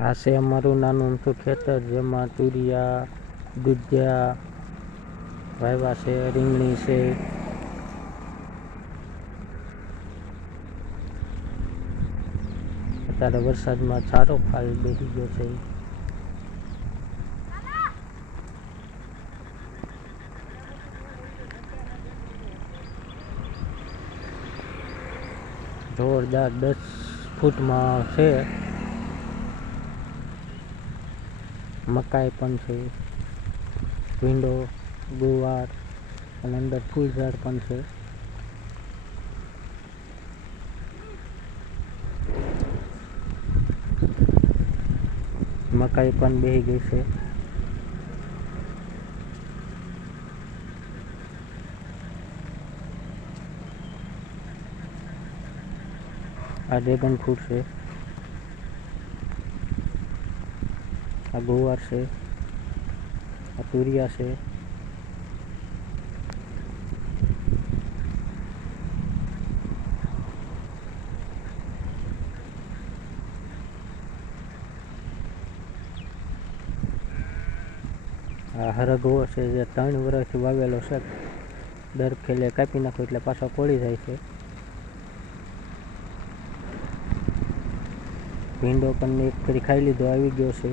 આ છે અમારું નાનું અમથું ખેતર, જેમાં તુરિયા, દૂધિયા વાવ્યા છે, રીંગણી છે. અત્યારે વરસાદમાં સારો ફાલ બેસી ગયો છે. જોરદાર 10 ફૂટમાં છે. મકાઈ પણ છે, ભીંડો, ગુવાર અને અંદર ફૂલ ઝાડ પણ છે. મકાઈ પણ બેસી ગઈ છે. આ ડ્રેગન ફ્રૂટ છે, આ ગુવાર છે, આ તુરિયા છે. આ હરગવો છે, જે 3 વર્ષથી વાવેલો છે. દર ખેલે કાપી નાખો એટલે પાછો કોળી જાય છે. ભીંડો પણ એક ફરી ખાઈ લીધો, આવી ગયો છે.